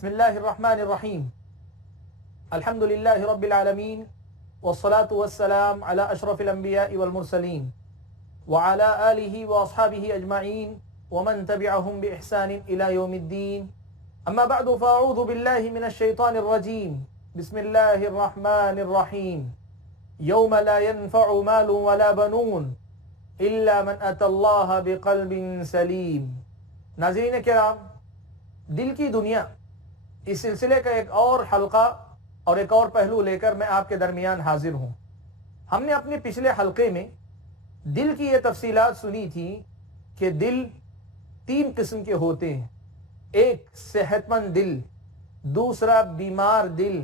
بسم اللہ الرحمن الرحیم الحمد للہ رب العالمین والصلاة والسلام علی اشرف الانبیاء والمرسلین وعلی آلہ واصحابہ اجمعین ومن تبعهم بإحسان الى یوم الدین اما بعد فاعوذ باللہ من الشیطان الرجیم بسم اللہ الرحمن الرحیم یوم لا ينفع مال ولا بنون الا من اتى اللہ بقلب سلیم۔ ناظرین کرام، دل کی دنیا اس سلسلے کا ایک اور حلقہ اور ایک اور پہلو لے کر میں آپ کے درمیان حاضر ہوں۔ ہم نے اپنے پچھلے حلقے میں دل کی یہ تفصیلات سنی تھی کہ دل تین قسم کے ہوتے ہیں، ایک صحت مند دل، دوسرا بیمار دل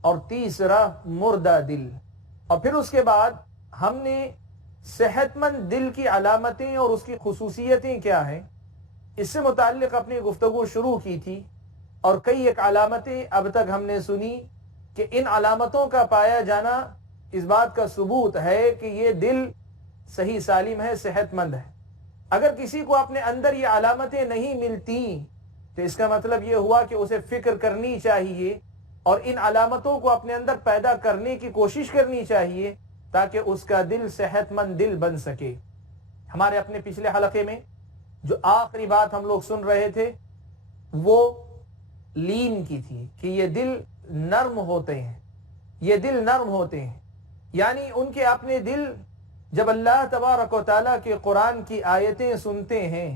اور تیسرا مردہ دل۔ اور پھر اس کے بعد ہم نے صحت مند دل کی علامتیں اور اس کی خصوصیتیں کیا ہیں اس سے متعلق اپنی گفتگو شروع کی تھی، اور کئی ایک علامتیں اب تک ہم نے سنی کہ ان علامتوں کا پایا جانا اس بات کا ثبوت ہے کہ یہ دل صحیح سالم ہے، صحت مند ہے۔ اگر کسی کو اپنے اندر یہ علامتیں نہیں ملتی تو اس کا مطلب یہ ہوا کہ اسے فکر کرنی چاہیے اور ان علامتوں کو اپنے اندر پیدا کرنے کی کوشش کرنی چاہیے تاکہ اس کا دل صحت مند دل بن سکے۔ ہمارے اپنے پچھلے حلقے میں جو آخری بات ہم لوگ سن رہے تھے وہ لین کی تھی کہ یہ دل نرم ہوتے ہیں، یہ دل نرم ہوتے ہیں، یعنی ان کے اپنے دل جب اللہ تبارک و تعالیٰ کے قرآن کی آیتیں سنتے ہیں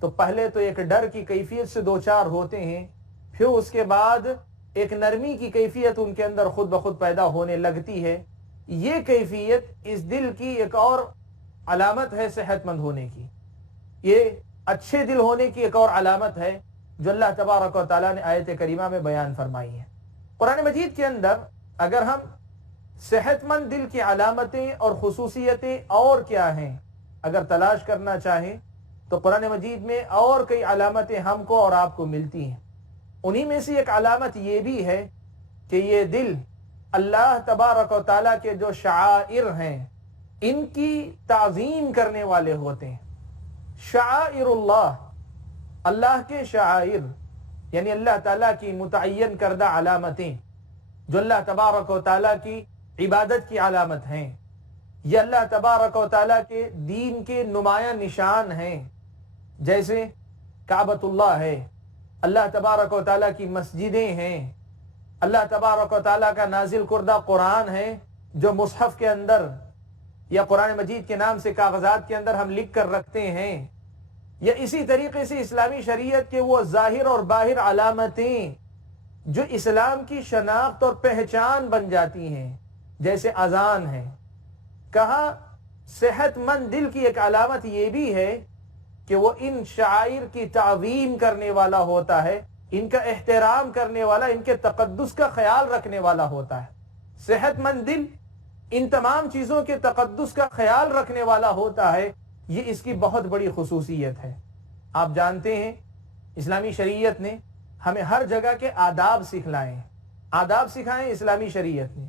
تو پہلے تو ایک ڈر کی کیفیت سے دوچار ہوتے ہیں، پھر اس کے بعد ایک نرمی کی کیفیت ان کے اندر خود بخود پیدا ہونے لگتی ہے۔ یہ کیفیت اس دل کی ایک اور علامت ہے صحت مند ہونے کی، یہ اچھے دل ہونے کی ایک اور علامت ہے جو اللہ تبارک و تعالیٰ نے آیت کریمہ میں بیان فرمائی ہے۔ قرآن مجید کے اندر اگر ہم صحت مند دل کی علامتیں اور خصوصیتیں اور کیا ہیں اگر تلاش کرنا چاہیں تو قرآن مجید میں اور کئی علامتیں ہم کو اور آپ کو ملتی ہیں۔ انہی میں سے ایک علامت یہ بھی ہے کہ یہ دل اللہ تبارک و تعالیٰ کے جو شعائر ہیں ان کی تعظیم کرنے والے ہوتے ہیں۔ شعائر اللہ کے شعائر یعنی اللہ تعالیٰ کی متعین کردہ علامتیں جو اللہ تبارک و تعالیٰ کی عبادت کی علامت ہیں، یہ اللہ تبارک و تعالیٰ کے دین کے نمایاں نشان ہیں، جیسے کعبۃ اللہ ہے، اللہ تبارک و تعالیٰ کی مسجدیں ہیں، اللہ تبارک و تعالیٰ کا نازل کردہ قرآن ہے جو مصحف کے اندر یا قرآن مجید کے نام سے کاغذات کے اندر ہم لکھ کر رکھتے ہیں، یا اسی طریقے سے اسلامی شریعت کے وہ ظاہر اور باہر علامتیں جو اسلام کی شناخت اور پہچان بن جاتی ہیں، جیسے اذان ہے۔ کہا صحت مند دل کی ایک علامت یہ بھی ہے کہ وہ ان شعائر کی تعظیم کرنے والا ہوتا ہے، ان کا احترام کرنے والا، ان کے تقدس کا خیال رکھنے والا ہوتا ہے۔ صحت مند دل ان تمام چیزوں کے تقدس کا خیال رکھنے والا ہوتا ہے، یہ اس کی بہت بڑی خصوصیت ہے۔ آپ جانتے ہیں اسلامی شریعت نے ہمیں ہر جگہ کے آداب سکھلائے ہیں، آداب سکھائے اسلامی شریعت نے۔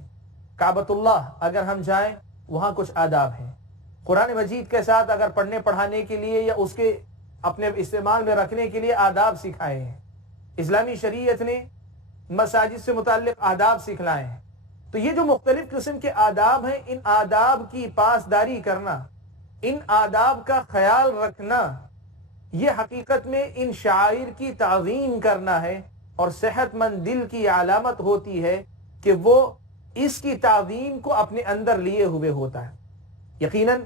کعبۃ اللہ اگر ہم جائیں وہاں کچھ آداب ہیں، قرآن مجید کے ساتھ اگر پڑھنے پڑھانے کے لیے یا اس کے اپنے استعمال میں رکھنے کے لیے آداب سکھائے ہیں، اسلامی شریعت نے مساجد سے متعلق آداب سکھلائے ہیں۔ تو یہ جو مختلف قسم کے آداب ہیں، ان آداب کی پاسداری کرنا، ان آداب کا خیال رکھنا، یہ حقیقت میں ان شعائر کی تعظیم کرنا ہے، اور صحت مند دل کی علامت ہوتی ہے کہ وہ اس کی تعظیم کو اپنے اندر لیے ہوئے ہوتا ہے۔ یقیناً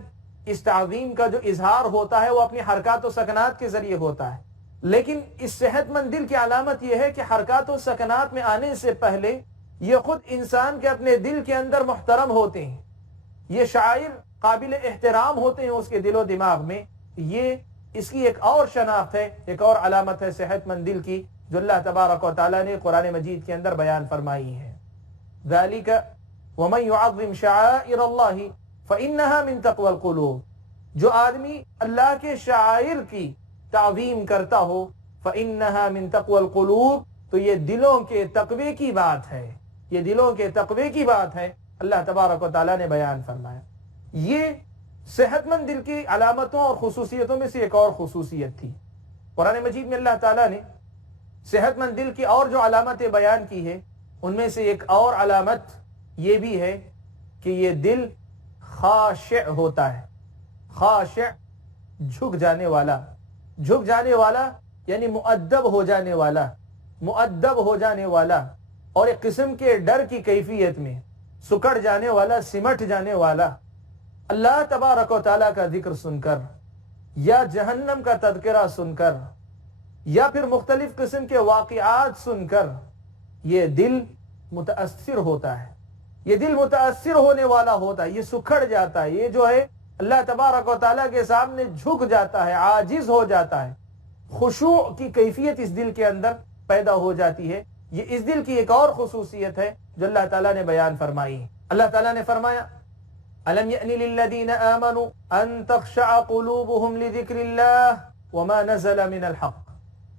اس تعظیم کا جو اظہار ہوتا ہے وہ اپنی حرکات و سکنات کے ذریعے ہوتا ہے، لیکن اس صحت مند دل کی علامت یہ ہے کہ حرکات و سکنات میں آنے سے پہلے یہ خود انسان کے اپنے دل کے اندر محترم ہوتے ہیں، یہ شاعر قابل احترام ہوتے ہیں اس کے دل و دماغ میں۔ یہ اس کی ایک اور شناخت ہے، ایک اور علامت ہے صحت مند دل کی جو اللہ تبارک و تعالیٰ نے قرآن مجید کے اندر بیان فرمائی ہے۔ ذالک ومن یعظم شعائر اللہ فإنها من تقوی القلوب، جو آدمی اللہ کے شعائر کی تعظیم کرتا ہو فإنها من تقوی القلوب، تو یہ دلوں کے تقوی کی بات ہے، یہ دلوں کے تقوی کی بات ہے، اللہ تبارک و تعالیٰ نے بیان فرمایا۔ یہ صحت مند دل کی علامتوں اور خصوصیتوں میں سے ایک اور خصوصیت تھی۔ قرآن مجید میں اللہ تعالیٰ نے صحت مند دل کی اور جو علامتیں بیان کی ہے ان میں سے ایک اور علامت یہ بھی ہے کہ یہ دل خاشع ہوتا ہے. خاشع جھک جانے والا. جھک جانے والا یعنی مؤدب ہو جانے والا. مؤدب ہو جانے والا اور ایک قسم کے ڈر کی کیفیت میں سکڑ جانے والا, سمٹ جانے والا. اللہ تبارک و تعالیٰ کا ذکر سن کر یا جہنم کا تذکرہ سن کر یا پھر مختلف قسم کے واقعات سن کر یہ دل متاثر ہوتا ہے. یہ دل متاثر ہونے والا ہوتا ہے, یہ سکھڑ جاتا ہے, یہ جو ہے اللہ تبارک و تعالیٰ کے سامنے جھک جاتا ہے, عاجز ہو جاتا ہے. خشوع کی کیفیت اس دل کے اندر پیدا ہو جاتی ہے. یہ اس دل کی ایک اور خصوصیت ہے جو اللہ تعالیٰ نے بیان فرمائی. اللہ تعالیٰ نے فرمایا أَلَمْ يَأْنِ لِلَّذِينَ آمَنُوا أَن تَخْشَعَ قُلُوبُهُمْ لِذِكْرِ اللَّهِ وَمَا نَزَلَ مِنَ الْحَقِّ.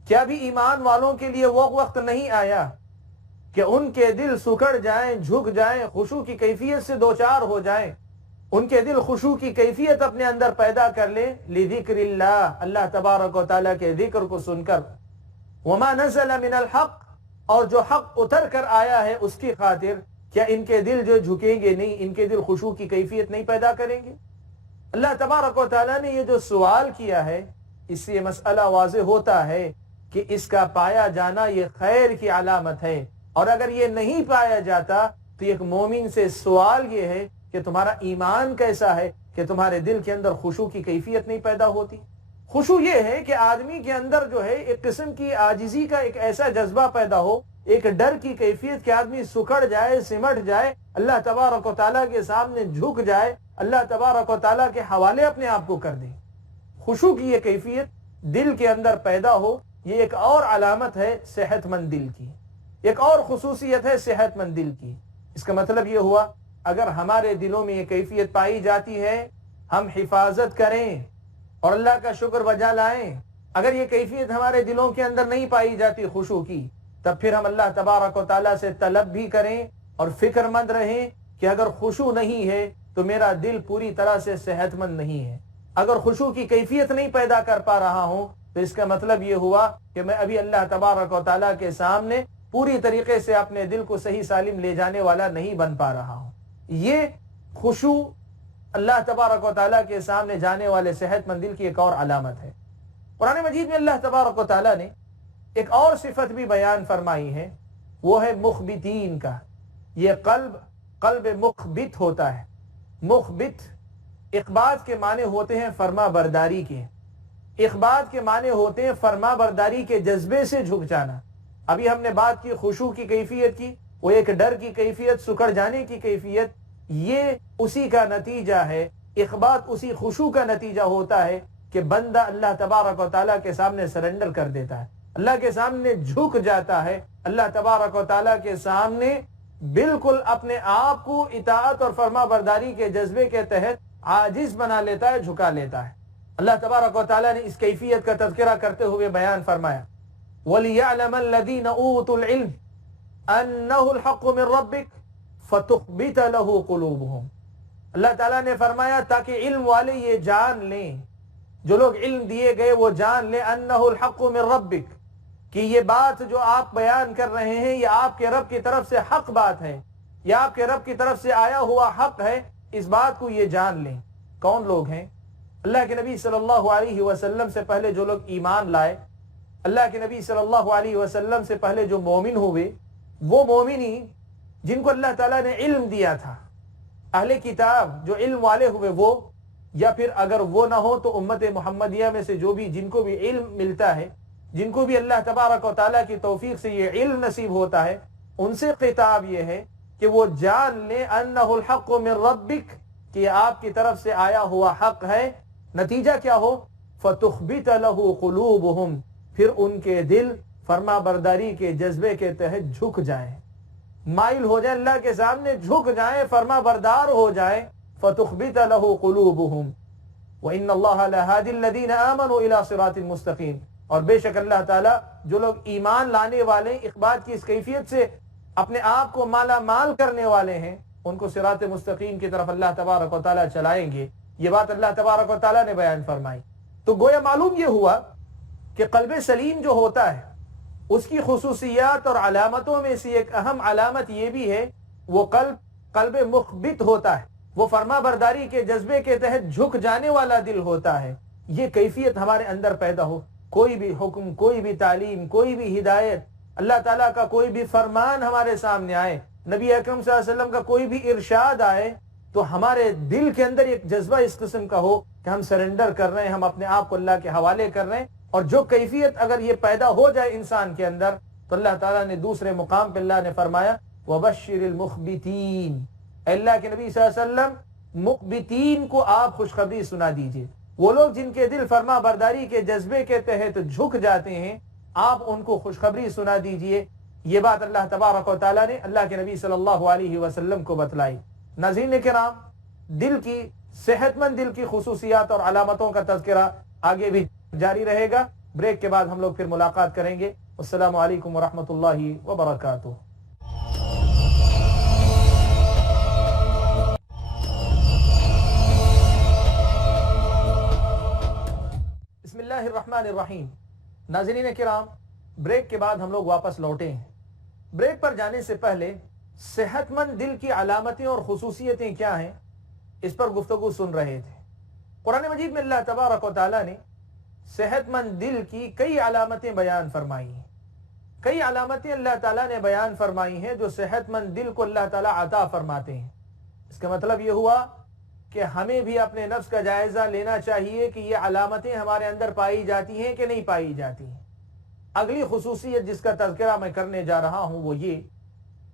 کیا بھی ایمان والوں کے لیے وہ وقت نہیں آیا کہ ان کے دل سکڑ جائیں, جھک جائیں, خشوع کی کیفیت سے دوچار ہو جائیں, ان کے دل خشوع کی کیفیت اپنے اندر پیدا کر لیں لِذِكْرِ اللَّهِ, اللہ تبارک و تعالیٰ کے ذکر کو سن کر. وَمَا نَزَلَ مِنَ الْحَقِّ, اور جو حق اتر کر آیا ہے اس کی خاطر کیا ان کے دل جو جھکیں گے نہیں, ان کے دل خشوع کی کیفیت نہیں پیدا کریں گے؟ اللہ تبارک و تعالیٰ نے یہ جو سوال کیا ہے اس سے یہ مسئلہ واضح ہوتا ہے کہ اس کا پایا جانا یہ خیر کی علامت ہے, اور اگر یہ نہیں پایا جاتا تو ایک مومن سے سوال یہ ہے کہ تمہارا ایمان کیسا ہے کہ تمہارے دل کے اندر خشوع کی کیفیت نہیں پیدا ہوتی. خشوع یہ ہے کہ آدمی کے اندر جو ہے ایک قسم کی عاجزی کا ایک ایسا جذبہ پیدا ہو, ایک ڈر کی کیفیت کہ آدمی سکڑ جائے, سمٹ جائے, اللہ تبارک و تعالیٰ کے سامنے جھک جائے, اللہ تبارک و تعالیٰ کے حوالے اپنے آپ کو کر دے. خشوع کی یہ کیفیت دل کے اندر پیدا ہو, یہ ایک اور علامت ہے صحت مند دل کی, ایک اور خصوصیت ہے صحت مند دل کی. اس کا مطلب یہ ہوا اگر ہمارے دلوں میں یہ کیفیت پائی جاتی ہے ہم حفاظت کریں اور اللہ کا شکر بجا لائیں. اگر یہ کیفیت ہمارے دلوں کے اندر نہیں پائی جاتی خشوع کی, تب پھر ہم اللہ تبارک و تعالیٰ سے طلب بھی کریں اور فکر مند رہیں کہ اگر خشوع نہیں ہے تو میرا دل پوری طرح سے صحت مند نہیں ہے. اگر خشوع کی کیفیت نہیں پیدا کر پا رہا ہوں تو اس کا مطلب یہ ہوا کہ میں ابھی اللہ تبارک و تعالیٰ کے سامنے پوری طریقے سے اپنے دل کو صحیح سالم لے جانے والا نہیں بن پا رہا ہوں. یہ خشوع اللہ تبارک و تعالیٰ کے سامنے جانے والے صحت مند دل کی ایک اور علامت ہے. قرآن مجید میں اللہ تبارک و تعالیٰ نے ایک اور صفت بھی بیان فرمائی ہے, وہ ہے مخبتین کا. یہ قلب مخبت ہوتا ہے. مخبت اخبات کے معنی ہوتے ہیں فرما برداری کے, اخبات کے معنی ہوتے ہیں فرما برداری کے جذبے سے جھک جانا. ابھی ہم نے بات کی خشوع کی کیفیت کی, وہ ایک ڈر کی کیفیت, سکڑ جانے کی کیفیت, یہ اسی کا نتیجہ ہے. اخبات اسی خشوع کا نتیجہ ہوتا ہے کہ بندہ اللہ تبارک و تعالیٰ کے سامنے سرنڈر کر دیتا ہے, اللہ کے سامنے جھک جاتا ہے, اللہ تبارک و تعالیٰ کے سامنے بالکل اپنے آپ کو اطاعت اور فرما برداری کے جذبے کے تحت عاجز بنا لیتا ہے, جھکا لیتا ہے. اللہ تبارک و تعالیٰ نے اس کیفیت کا تذکرہ کرتے ہوئے بیان فرمایا وَلِيَعْلَمَ الَّذِينَ أُوتُوا الْعِلْمَ أَنَّهُ الْحَقُّ مِنْ رَبِّكَ فَتُخْبِتَ لَهُ قُلُوبُهُمْ. اللہ تعالیٰ نے فرمایا تاکہ علم والے یہ جان لیں, جو لوگ علم دیے گئے وہ جان لیں أَنَّهُ الْحَقُّ مِنْ رَبِّكَ, کہ یہ بات جو آپ بیان کر رہے ہیں یہ آپ کے رب کی طرف سے حق بات ہے, یہ آپ کے رب کی طرف سے آیا ہوا حق ہے. اس بات کو یہ جان لیں. کون لوگ ہیں؟ اللہ کے نبی صلی اللہ علیہ وسلم سے پہلے جو لوگ ایمان لائے, اللہ کے نبی صلی اللہ علیہ وسلم سے پہلے جو مومن ہوئے, وہ مومنین جن کو اللہ تعالیٰ نے علم دیا تھا. اہل کتاب جو علم والے ہوئے وہ, یا پھر اگر وہ نہ ہو تو امت محمدیہ میں سے جو بھی جن کو بھی علم ملتا ہے, جن کو بھی اللہ تبارک و تعالیٰ کی توفیق سے یہ علم نصیب ہوتا ہے, ان سے خطاب یہ ہے کہ وہ جان لیں انہ الحق من ربک, کہ آپ کی طرف سے آیا ہوا حق ہے. نتیجہ کیا ہو؟ فتخبت له قلوبهم, پھر ان کے دل فرما برداری کے جذبے کے تحت جھک جائیں, مائل ہو جائیں, اللہ کے سامنے جھک جائیں, فرما بردار ہو جائیں. فتخبت له قلوبهم وان اللہ لہادی الذین آمنوا الى صراط مستقیم. اور بے شک اللہ تعالیٰ جو لوگ ایمان لانے والے, اخبات کی اس کیفیت سے اپنے آپ کو مالا مال کرنے والے ہیں, ان کو صراط مستقیم کی طرف اللہ تبارک و تعالیٰ چلائیں گے. یہ بات اللہ تبارک و تعالیٰ نے بیان فرمائی. تو گویا معلوم یہ ہوا کہ قلب سلیم جو ہوتا ہے اس کی خصوصیات اور علامتوں میں سے ایک اہم علامت یہ بھی ہے وہ قلب مخبت ہوتا ہے، وہ فرما برداری کے جذبے کے تحت جھک جانے والا دل ہوتا ہے۔ یہ کیفیت ہمارے اندر پیدا ہو، کوئی بھی حکم، کوئی بھی تعلیم، کوئی بھی ہدایت، اللہ تعالیٰ کا کوئی بھی فرمان ہمارے سامنے آئے، نبی اکرم صلی اللہ علیہ وسلم کا کوئی بھی ارشاد آئے، تو ہمارے دل کے اندر ایک جذبہ اس قسم کا ہو کہ ہم سرنڈر کر رہے ہیں، ہم اپنے آپ کو اللہ کے حوالے کر رہے ہیں۔ اور جو کیفیت اگر یہ پیدا ہو جائے انسان کے اندر، تو اللہ تعالیٰ نے دوسرے مقام پہ اللہ نے فرمایا وَبَشِّرِ الْمُخْبِتِينَ، اے اللہ کے نبی صلی اللہ علیہ وسلم مخبتین کو آپ خوشخبری سنا دیجئے، وہ لوگ جن کے دل فرما برداری کے جذبے کے تحت جھک جاتے ہیں، آپ ان کو خوشخبری سنا دیجئے۔ یہ بات اللہ تبارک و تعالیٰ نے اللہ کے نبی صلی اللہ علیہ وسلم کو بتلائی۔ ناظرین کرام، دل کی صحت مند دل کی خصوصیات اور علامتوں کا تذکرہ آگے بھی جاری رہے گا۔ بریک کے بعد ہم لوگ پھر ملاقات کریں گے۔ السلام علیکم ورحمۃ اللہ وبرکاتہ۔ بسم اللہ الرحمن الرحیم۔ ناظرین کرام، بریک کے بعد ہم لوگ واپس لوٹے ہیں۔ بریک پر جانے سے پہلے صحت مند دل کی علامتیں اور خصوصیتیں کیا ہیں، اس پر گفتگو سن رہے تھے۔ قرآن مجید میں اللہ تبارک و تعالیٰ نے صحت مند دل کی کئی علامتیں بیان فرمائی ہیں، کئی علامتیں اللہ تعالیٰ نے بیان فرمائی ہیں جو صحت مند دل کو اللہ تعالیٰ عطا فرماتے ہیں۔ اس کا مطلب یہ ہوا کہ ہمیں بھی اپنے نفس کا جائزہ لینا چاہیے کہ یہ علامتیں ہمارے اندر پائی جاتی ہیں کہ نہیں پائی جاتی ہیں۔ اگلی خصوصیت جس کا تذکرہ میں کرنے جا رہا ہوں وہ یہ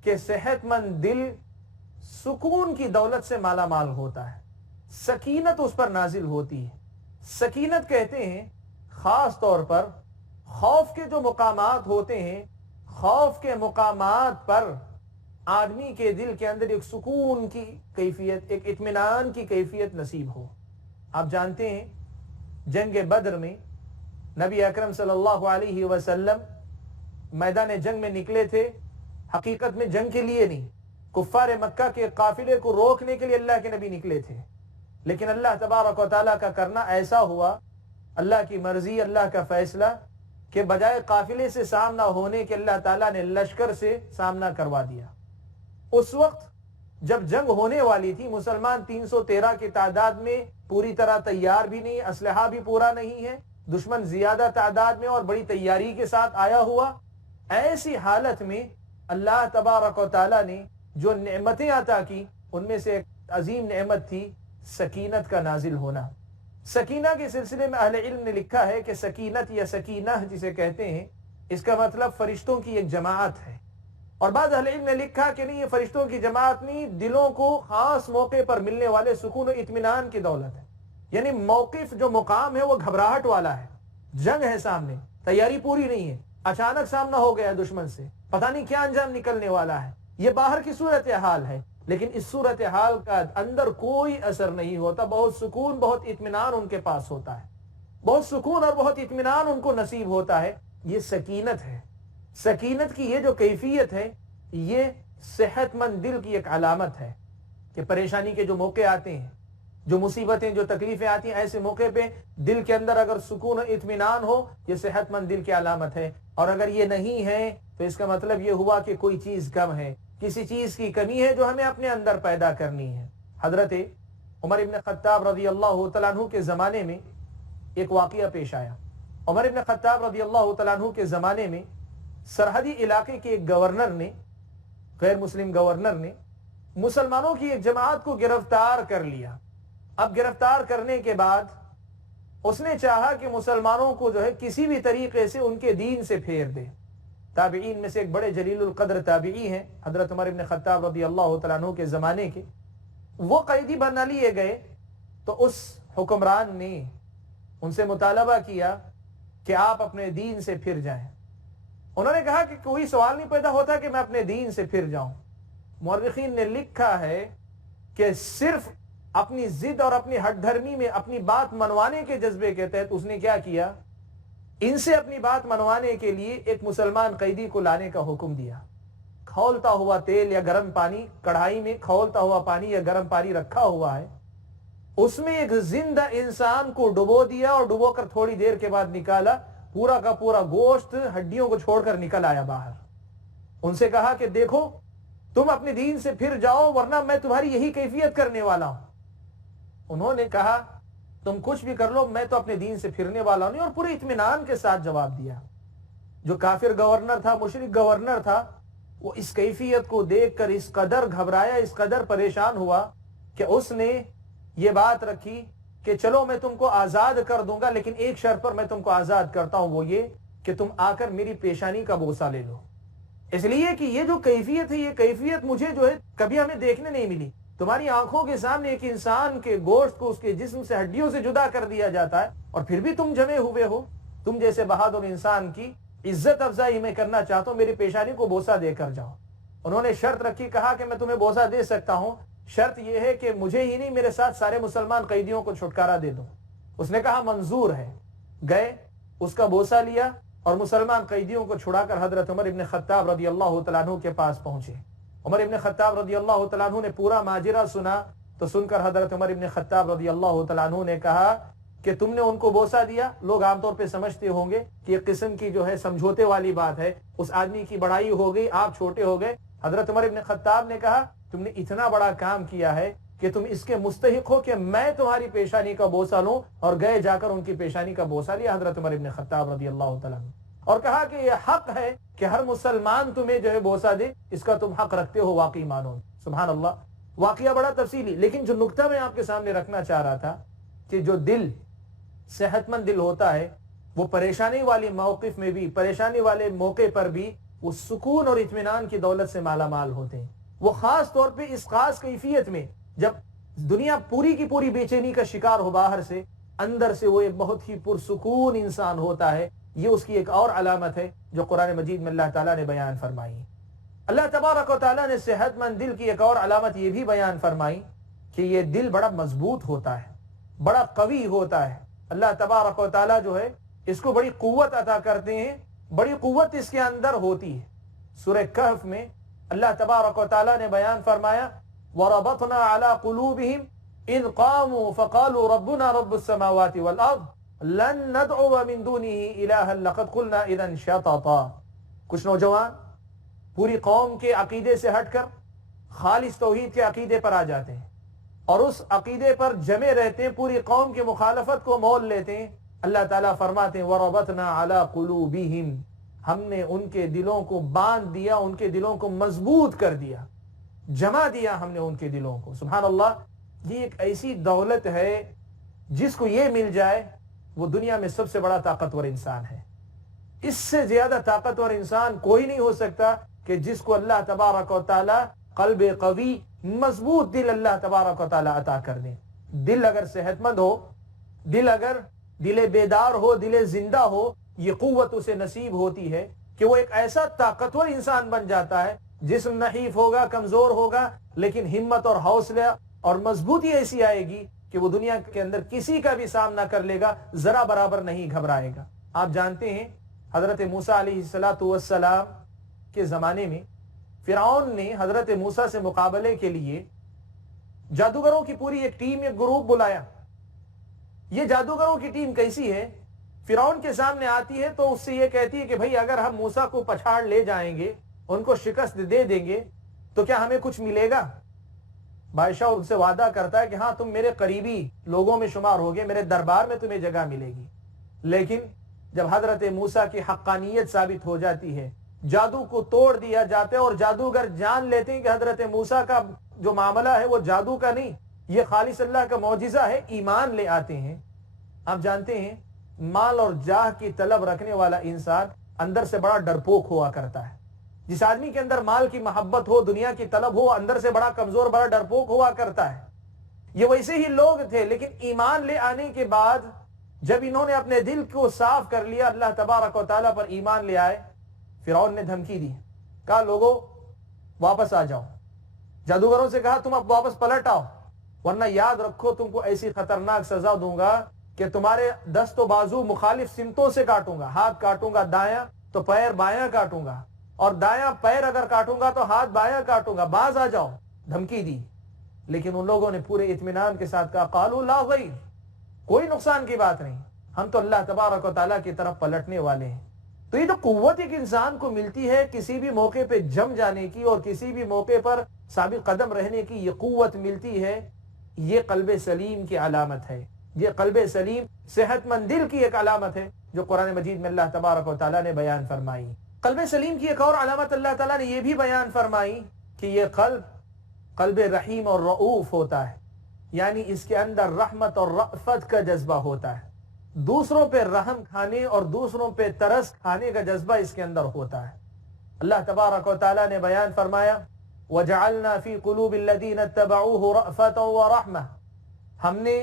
کہ صحت مند دل سکون کی دولت سے مالا مال ہوتا ہے، سکینت اس پر نازل ہوتی ہے۔ سکینت کہتے ہیں خاص طور پر خوف کے جو مقامات ہوتے ہیں، خوف کے مقامات پر آدمی کے دل کے اندر ایک سکون کی کیفیت، ایک اطمینان کی کیفیت نصیب ہو۔ آپ جانتے ہیں جنگ بدر میں نبی اکرم صلی اللہ علیہ وسلم میدان جنگ میں نکلے تھے، حقیقت میں جنگ کے لیے نہیں، کفار مکہ کے قافلے کو روکنے کے لیے اللہ کے نبی نکلے تھے، لیکن اللہ تبارک و تعالیٰ کا کرنا ایسا ہوا، اللہ کی مرضی، اللہ کا فیصلہ کہ بجائے قافلے سے سامنا ہونے کے اللہ تعالیٰ نے لشکر سے سامنا کروا دیا۔ اس وقت جب جنگ ہونے والی تھی، مسلمان 313 کی تعداد میں پوری طرح تیار بھی نہیں، اسلحہ بھی پورا نہیں ہے، دشمن زیادہ تعداد میں اور بڑی تیاری کے ساتھ آیا ہوا، ایسی حالت میں اللہ تبارک و تعالیٰ نے جو نعمتیں عطا کی ان میں سے ایک عظیم نعمت تھی سکینت کا نازل ہونا۔ سکینہ کے سلسلے میں اہل علم نے لکھا ہے کہ سکینت یا سکینہ جسے کہتے ہیں، اس کا مطلب فرشتوں کی ایک جماعت ہے، اور بعض اہل علم نے لکھا کہ نہیں، یہ فرشتوں کی جماعت نہیں، دلوں کو خاص موقع پر ملنے والے سکون و اطمینان کی دولت ہے۔ یعنی موقف جو مقام ہے وہ گھبراہٹ والا ہے، جنگ ہے سامنے، تیاری پوری نہیں ہے، اچانک سامنا ہو گیا دشمن سے، پتہ نہیں کیا انجام نکلنے والا ہے، یہ باہر کی صورتحال ہے، لیکن اس صورتحال کا اندر کوئی اثر نہیں ہوتا، بہت سکون، بہت اطمینان ان کے پاس ہوتا ہے، بہت سکون اور بہت اطمینان ان کو نصیب ہوتا ہے۔ یہ سکینت ہے۔ سکینت کی یہ جو کیفیت ہے، یہ صحت مند دل کی ایک علامت ہے کہ پریشانی کے جو موقع آتے ہیں، جو مصیبتیں، جو تکلیفیں آتی ہیں، ایسے موقع پہ دل کے اندر اگر سکون و اطمینان ہو، یہ صحت مند دل کی علامت ہے، اور اگر یہ نہیں ہے تو اس کا مطلب یہ ہوا کہ کوئی چیز کم ہے، کسی چیز کی کمی ہے جو ہمیں اپنے اندر پیدا کرنی ہے۔ حضرت عمر ابن خطاب رضی اللہ تعالیٰ عنہ کے زمانے میں ایک واقعہ پیش آیا۔ عمر ابن خطاب رضی اللہ تعالیٰ عنہ کے زمانے میں سرحدی علاقے کے ایک گورنر نے، غیر مسلم گورنر نے، مسلمانوں کی ایک جماعت کو گرفتار کر لیا۔ اب گرفتار کرنے کے بعد اس نے چاہا کہ مسلمانوں کو جو ہے کسی بھی طریقے سے ان کے دین سے پھیر دے۔ تابعین میں سے ایک بڑے جلیل القدر تابعی ہیں حضرت عمر ابن خطاب رضی اللہ تعالیٰ عنہ کے زمانے کے، وہ قیدی بنا لیے گئے تو اس حکمران نے ان سے مطالبہ کیا کہ آپ اپنے دین سے پھر جائیں۔ انہوں نے کہا کہ کوئی سوال نہیں پیدا ہوتا کہ میں اپنے دین سے پھر جاؤں۔ مورخین نے لکھا ہے کہ صرف اپنی ضد اور اپنی ہٹ دھرمی میں اپنی بات منوانے کے جذبے کے تحت اس نے کیا کیا، ان سے اپنی بات منوانے کے لیے ایک مسلمان قیدی کو لانے کا حکم دیا۔ کھولتا ہوا تیل یا گرم پانی، کڑھائی میں کھولتا ہوا پانی یا گرم پانی رکھا ہوا ہے، اس میں ایک زندہ انسان کو ڈبو دیا، اور ڈبو کر تھوڑی دیر کے بعد نکالا، پورا کا پورا گوشت ہڈیوں کو چھوڑ کر نکل آیا باہر. ان سے کہا کہ دیکھو تم اپنے دین سے پھر جاؤ ورنہ میں تمہاری یہی کیفیت کرنے والا ہوں. انہوں نے کہا تم کچھ بھی کر لو میں تو اپنے دین سے پھرنے والا نہیں, اور پورے اطمینان کے ساتھ جواب دیا. جو کافر گورنر تھا, مشرک گورنر تھا, وہ اس کیفیت کو دیکھ کر اس قدر گھبرایا, اس قدر پریشان ہوا کہ اس نے یہ بات رکھی کہ چلو میں تم کو آزاد کر دوں گا, لیکن ایک شرط پر میں تم کو آزاد کرتا ہوں, وہ یہ کہ تم آ کر میری پیشانی کا بوسہ لے لو. اس لیے کہ یہ جو کیفیت ہے, یہ کیفیت مجھے جو ہے کبھی ہمیں دیکھنے نہیں ملی. تمہاری آنکھوں کے سامنے ایک انسان کے گوشت کو اس کے جسم سے, ہڈیوں سے جدا کر دیا جاتا ہے, اور پھر بھی تم جمے ہوئے ہو. تم جیسے بہادر انسان کی عزت افزائی میں کرنا چاہتا ہوں, میری پیشانی کو بوسہ دے کر جاؤ. انہوں نے شرط رکھی, کہا کہ میں تمہیں بوسہ دے سکتا ہوں, شرط یہ ہے کہ مجھے ہی نہیں میرے ساتھ سارے مسلمان قیدیوں کو چھٹکارا دے دو. اس نے کہا منظور ہے. گئے, اس کا بوسہ لیا اور مسلمان قیدیوں کو چھڑا کر حضرت عمر ابن خطاب رضی اللہ تعالیٰ عنہ کے پاس پہنچے. عمر ابن خطاب رضی اللہ تعالیٰ عنہ نے پورا ماجرہ سنا, تو سن کر حضرت عمر ابن خطاب رضی اللہ تعالیٰ عنہ نے کہا کہ تم نے ان کو بوسہ دیا. لوگ عام طور پہ سمجھتے ہوں گے کہ ایک قسم کی جو ہے سمجھوتے والی بات ہے, اس آدمی کی بڑائی ہو گئی, آپ چھوٹے ہو گئے. حضرت عمر ابن خطاب نے کہا تم نے اتنا بڑا کام کیا ہے کہ تم اس کے مستحق ہو کہ میں تمہاری پیشانی کا بوسہ لوں, اور گئے جا کر ان کی پیشانی کا بوسہ لیا حضرت عمر ابن خطاب رضی اللہ تعالیٰ عنہ, اور کہا کہ یہ حق ہے کہ ہر مسلمان تمہیں جو ہے بوسہ دے, اس کا تم حق رکھتے ہو, واقعی مانو. سبحان اللہ. واقعہ بڑا تفصیلی, لیکن جو نقطہ میں آپ کے سامنے رکھنا چاہ رہا تھا کہ جو دل صحت مند دل ہوتا ہے وہ پریشانی والے موقف میں بھی, پریشانی والے موقع پر بھی وہ سکون اور اطمینان کی دولت سے مالا مال ہوتے ہیں. وہ خاص طور پہ اس خاص کیفیت میں جب دنیا پوری کی پوری بے چینی کا شکار ہو باہر سے, اندر سے وہ ایک بہت ہی پرسکون انسان ہوتا ہے. یہ اس کی ایک اور علامت ہے جو قرآن مجید میں اللہ تعالیٰ نے بیان فرمائی. اللہ تبارک و تعالیٰ نے صحت مند دل کی ایک اور علامت یہ بھی بیان فرمائی کہ یہ دل بڑا مضبوط ہوتا ہے, بڑا قوی ہوتا ہے. اللہ تبارک و تعالیٰ جو ہے اس کو بڑی قوت عطا کرتے ہیں, بڑی قوت اس کے اندر ہوتی ہے. سورہ کہف میں اللہ تبارک و تعالیٰ نے بیان فرمایا وَرَبَطْنَا عَلَىٰ قُلُوبِهِمْ اِذْ قَامُوا فَقَالُوا رَبُّنَا رَبُّ السَّمَاوَاتِ وَالْأَرْضِ لَن نَدْعُوَ مِن دُونِهِ إِلَٰهًا لَقَدْ قُلْنَا إِذًا شَطَطًا. کچھ نوجوان پوری قوم کے عقیدے سے ہٹ کر خالص توحید کے عقیدے پر آ جاتے ہیں اور اس عقیدے پر جمے رہتے ہیں, پوری قوم کی مخالفت کو مول لیتے ہیں. اللہ تعالیٰ فرماتے ہیں وَرَبَطْنَا عَلَىٰ قُلُوبِهِمْ, ہم نے ان کے دلوں کو باندھ دیا, ان کے دلوں کو مضبوط کر دیا, جمع دیا ہم نے ان کے دلوں کو. سبحان اللہ. یہ ایک ایسی دولت ہے جس کو یہ مل جائے وہ دنیا میں سب سے بڑا طاقتور انسان ہے. اس سے زیادہ طاقتور انسان کوئی نہیں ہو سکتا کہ جس کو اللہ تبارک و تعالی قلب قوی, مضبوط دل اللہ تبارک و تعالی عطا کر دے. دل اگر صحت مند ہو, دل بیدار ہو, دل زندہ ہو, یہ قوت اسے نصیب ہوتی ہے کہ وہ ایک ایسا طاقتور انسان بن جاتا ہے. جسم نحیف ہوگا, کمزور ہوگا, لیکن ہمت اور حوصلہ اور مضبوطی ایسی آئے گی کہ وہ دنیا کے اندر کسی کا بھی سامنا کر لے گا, ذرا برابر نہیں گھبرائے گا. آپ جانتے ہیں حضرت موسیٰ علیہ السلام کے زمانے میں فرعون نے حضرت موسیٰ سے مقابلے کے لیے جادوگروں کی پوری ایک ٹیم, ایک گروپ بلایا. یہ جادوگروں کی ٹیم کیسی ہے, فرعون کے سامنے آتی ہے تو اس سے یہ کہتی ہے کہ بھئی اگر ہم موسیٰ کو پچھاڑ لے جائیں گے, ان کو شکست دے دیں گے تو کیا ہمیں کچھ ملے گا؟ بادشاہ ان سے وعدہ کرتا ہے کہ ہاں تم میرے قریبی لوگوں میں شمار ہوگے, میرے دربار میں تمہیں جگہ ملے گی. لیکن جب حضرت موسیٰ کی حقانیت ثابت ہو جاتی ہے, جادو کو توڑ دیا جاتا ہے اور جادوگر جان لیتے ہیں کہ حضرت موسیٰ کا جو معاملہ ہے وہ جادو کا نہیں, یہ خالص اللہ کا معجزہ ہے, ایمان لے آتے ہیں. آپ جانتے ہیں مال اور جاہ کی طلب رکھنے والا انسان اندر سے بڑا ڈرپوک ہوا کرتا ہے. جس آدمی کے اندر مال کی محبت ہو, دنیا کی طلب ہو, اندر سے بڑا کمزور, بڑا ڈرپوک ہوا کرتا ہے. یہ ویسے ہی لوگ تھے, لیکن ایمان لے آنے کے بعد جب انہوں نے اپنے دل کو صاف کر لیا, اللہ تبارک و تعالیٰ پر ایمان لے آئے. فرعون نے دھمکی دی, کہا لوگوں واپس آ جاؤ. جادوگروں سے کہا تم اب واپس پلٹ آؤ, ورنہ یاد رکھو تم کو ایسی خطرناک سزا دوں گا کہ تمہارے دست و بازو مخالف سمتوں سے کاٹوں گا. ہاتھ کاٹوں گا دایاں تو پیر بایاں کاٹوں گا, اور دایاں پیر اگر کاٹوں گا تو ہاتھ بایاں کاٹوں گا, باز آ جاؤ. دھمکی دی. لیکن ان لوگوں نے پورے اطمینان کے ساتھ کہا قالوا لا ضیر, کوئی نقصان کی بات نہیں, ہم تو اللہ تبارک و تعالیٰ کی طرف پلٹنے والے ہیں. تو یہ جو قوت ایک انسان کو ملتی ہے کسی بھی موقع پہ جم جانے کی اور کسی بھی موقع پر ثابت قدم رہنے کی، یہ قوت ملتی ہے، یہ قلب سلیم کی علامت ہے. یہ قلب سلیم صحت مند دل کی ایک علامت ہے جو قرآن مجید میں اللہ تبارک و تعالیٰ نے بیان فرمائی. قلب سلیم کی ایک اور علامت اللہ تعالیٰ نے یہ بھی بیان فرمائی کہ یہ قلب رحیم اور رؤوف ہوتا ہے، یعنی اس کے اندر رحمت اور رأفت کا جذبہ ہوتا ہے. دوسروں پہ رحم کھانے اور دوسروں پہ ترس کھانے کا جذبہ اس کے اندر ہوتا ہے. اللہ تبارک و تعالیٰ نے بیان فرمایا وَجَعَلْنَا فِي قُلُوبِ الَّذِينَ اتَّبَعُوهُ رَأْفَةً وَرَحْمَةً، ہم نے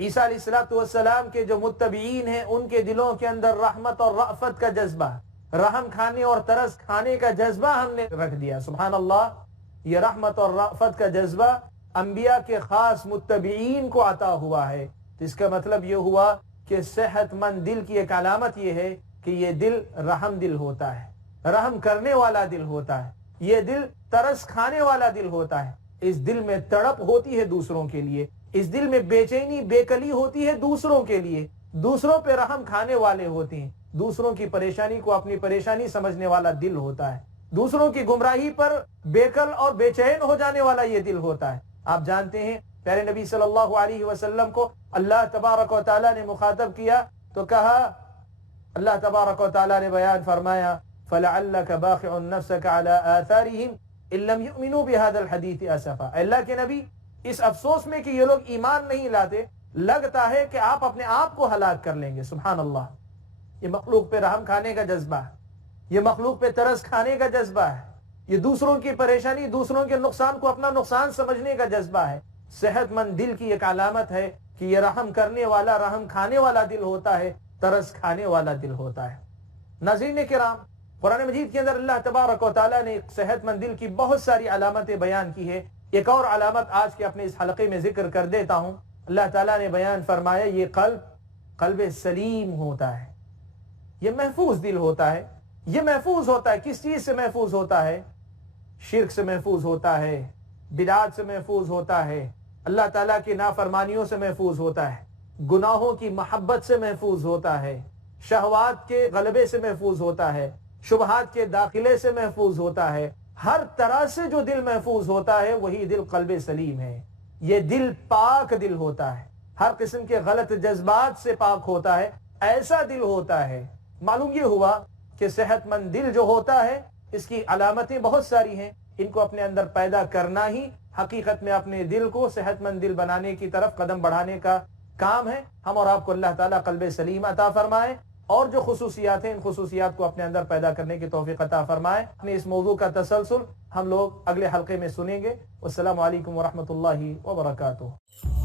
عیسیٰ علیہ السلام کے جو متبعین ہیں ان کے دلوں کے اندر رحمت اور رأفت کا جذبہ، رحم کھانے اور ترس کھانے کا جذبہ ہم نے رکھ دیا. سبحان اللہ. یہ رحمت اور رأفت کا جذبہ انبیاء کے خاص متبعین کو عطا ہوا ہے. اس کا مطلب یہ ہوا کہ صحت مند دل کی ایک علامت یہ ہے کہ یہ دل رحم دل ہوتا ہے، رحم کرنے والا دل ہوتا ہے، یہ دل ترس کھانے والا دل ہوتا ہے. اس دل میں تڑپ ہوتی ہے دوسروں کے لیے، اس دل میں بے چینی بے کلی ہوتی ہے دوسروں کے لیے، دوسروں پہ رحم کھانے والے ہوتے ہیں، دوسروں کی پریشانی کو اپنی پریشانی سمجھنے والا دل ہوتا ہے، دوسروں کی گمراہی پر بے کل اور بے چین ہو جانے والا یہ دل ہوتا ہے. آپ جانتے ہیں پیارے نبی صلی اللہ علیہ وسلم کو اللہ تبارک و تعالیٰ نے مخاطب کیا تو کہا، اللہ تبارک و تعالیٰ نے بیان فرمایا فَلَعَلَّكَ بَاخِعٌ نَفْسَكَ عَلَىٰ آثَارِهِمْ إِن لَّمْ يُؤْمِنُوا بِهَذَا الْحَدِيثِ أَسَفًا. اللہ کے نبی اس افسوس میں کہ یہ لوگ ایمان نہیں لاتے، لگتا ہے کہ آپ اپنے آپ کو ہلاک کر لیں گے. سبحان اللہ. یہ مخلوق پہ رحم کھانے کا جذبہ ہے، یہ مخلوق پہ ترس کھانے کا جذبہ ہے، یہ دوسروں کی پریشانی دوسروں کے نقصان کو اپنا نقصان سمجھنے کا جذبہ ہے. صحت مند دل کی ایک علامت ہے کہ یہ رحم کرنے والا رحم کھانے والا دل ہوتا ہے، ترس کھانے والا دل ہوتا ہے. ناظرین کرام، قرآن مجید کے اندر اللہ تبارک و تعالیٰ نے صحت مند دل کی بہت ساری علامتیں بیان کی ہے. ایک اور علامت آج کے اپنے اس حلقے میں ذکر کر دیتا ہوں. اللہ تعالیٰ نے بیان فرمایا یہ قلب سلیم ہوتا ہے، یہ محفوظ دل ہوتا ہے. یہ محفوظ ہوتا ہے کس چیز سے محفوظ ہوتا ہے؟ شرک سے محفوظ ہوتا ہے، بدعات سے محفوظ ہوتا ہے، اللہ تعالیٰ کی نافرمانیوں سے محفوظ ہوتا ہے، گناہوں کی محبت سے محفوظ ہوتا ہے، شہوات کے غلبے سے محفوظ ہوتا ہے، شبہات کے داخلے سے محفوظ ہوتا ہے. ہر طرح سے جو دل محفوظ ہوتا ہے وہی دل قلب سلیم ہے. یہ دل پاک دل ہوتا ہے، ہر قسم کے غلط جذبات سے پاک ہوتا ہے، ایسا دل ہوتا ہے. معلوم یہ ہوا کہ صحت مند دل جو ہوتا ہے اس کی علامتیں بہت ساری ہیں. ان کو اپنے اندر پیدا کرنا ہی حقیقت میں اپنے دل کو صحت مند دل بنانے کی طرف قدم بڑھانے کا کام ہے. ہم اور آپ کو اللہ تعالیٰ قلب سلیم عطا فرمائے اور جو خصوصیات ہیں ان خصوصیات کو اپنے اندر پیدا کرنے کی توفیق عطا فرمائے. اپنے اس موضوع کا تسلسل ہم لوگ اگلے حلقے میں سنیں گے. والسلام علیکم ورحمۃ اللہ وبرکاتہ.